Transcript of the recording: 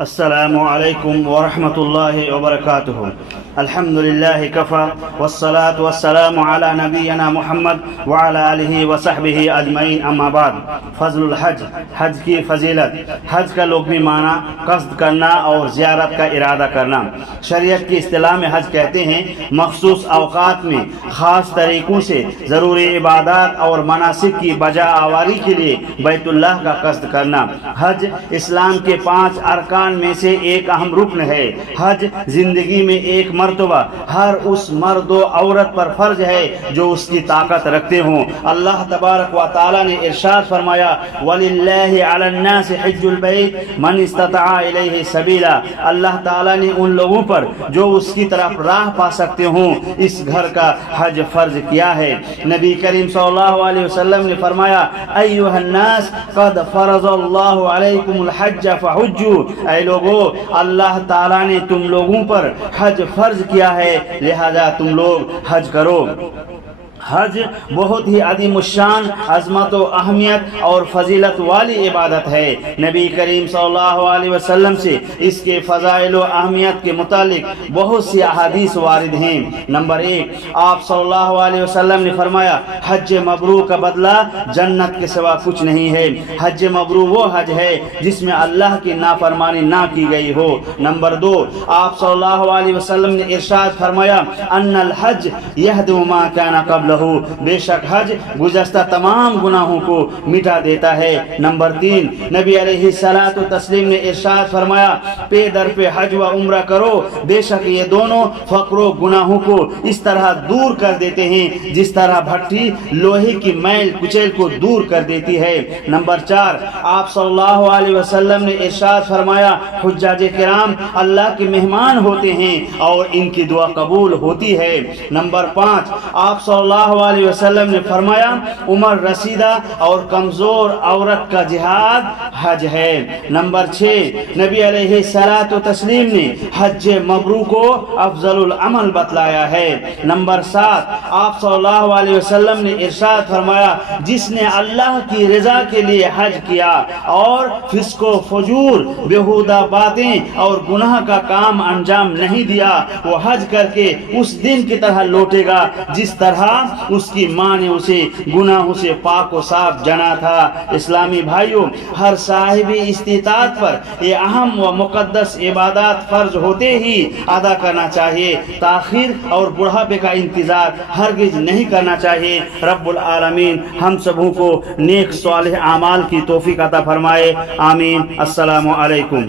السلام علیکم ورحمۃ اللہ وبرکاتہ۔ الحمد للہ کفا والصلاة والسلام علی نبینا محمد وعلی آلہ وصحبہ اجمعین، اما بعد۔ فضل الحج، حج کی فضیلت۔ حج کا لغوی معنی قصد کرنا اور زیارت کا ارادہ کرنا۔ شریعت کی اصطلاح میں حج کہتے ہیں مخصوص اوقات میں خاص طریقوں سے ضروری عبادات اور مناسک کی بجا آوری کے لیے بیت اللہ کا قصد کرنا۔ حج اسلام کے 5 ارکان میں سے ایک اہم رکن ہے۔ حج زندگی میں ایک مرتبہ ہر اس مرد و عورت پر فرض ہے جو اس کی طاقت رکھتے ہوں۔ اللہ تبارک و تعالی نے ارشاد فرمایا وَلِلَّهِ عَلَى النَّاسِ حِجُّ الْبَيْتِ مَنِ اسْتَطَاعَ إِلَيْهِ سَبِيلًا۔ اللہ تعالی نے ان لوگوں پر جو اس کی طرف راہ پا سکتے ہوں اس گھر کا حج فرض کیا ہے۔ نبی کریم صلی اللہ علیہ وسلم نے فرمایا ایھا الناس قد فرض اللہ علیکم الحج فحجوا، اے لوگو اللہ تعالی نے تم لوگوں پر حج فرض کیا ہے لہذا تم لوگ حج کرو۔ حج بہت ہی عظیم الشان، عظمت و اہمیت اور فضیلت والی عبادت ہے۔ نبی کریم صلی اللہ علیہ وسلم سے اس کے فضائل و اہمیت کے متعلق بہت سی احادیث وارد ہیں۔ نمبر 1، آپ صلی اللہ علیہ وسلم نے فرمایا حج مبرور کا بدلہ جنت کے سوا کچھ نہیں ہے۔ حج مبرور وہ حج ہے جس میں اللہ کی نافرمانی نہ کی گئی ہو۔ نمبر 2، آپ صلی اللہ علیہ وسلم نے ارشاد فرمایا ان الحج یہدم ما کان قبلہ، بے شک حج گزشتہ تمام گناہوں کو مٹا دیتا ہے۔ نمبر 3، نبی علیہ الصلوۃ والتسلیم نے ارشاد فرمایا پے در پہ حج و عمرہ کرو، بے شک یہ دونوں فقر و گناہوں کو اس طرح دور کر دیتے ہیں جس طرح بھٹی لوہے کی میل کچیل کو دور کر دیتی ہے۔ نمبر 4، آپ صلی اللہ علیہ وسلم نے ارشاد فرمایا حجاج کرام اللہ کے مہمان ہوتے ہیں اور ان کی دعا قبول ہوتی ہے۔ نمبر 5، آپ صلی اللہ علیہ وسلم نے فرمایا عمر رسیدہ اور کمزور عورت کا جہاد حج ہے۔ نمبر 6، نبی علیہ الصلوۃ والتسلیم نے حج مبرور کو افضل العمل بتلایا ہے۔ نمبر 7، آپ صلی اللہ علیہ وسلم نے ارشاد فرمایا جس نے اللہ کی رضا کے لیے حج کیا اور فسق و فجور، بیہودہ باتیں اور گناہ کا کام انجام نہیں دیا، وہ حج کر کے اس دن کی طرح لوٹے گا جس طرح اس کی ماں نے اسے گناہوں سے پاک و صاف جنا تھا۔ اسلامی بھائیوں، ہر صاحب استطاعت پر یہ اہم و مقدس عبادات فرض ہوتے ہی ادا کرنا چاہیے۔ تاخیر اور بڑھاپے کا انتظار ہرگز نہیں کرنا چاہیے۔ رب العالمین ہم سبوں کو نیک صالح اعمال کی توفیق عطا فرمائے، آمین۔ السلام علیکم۔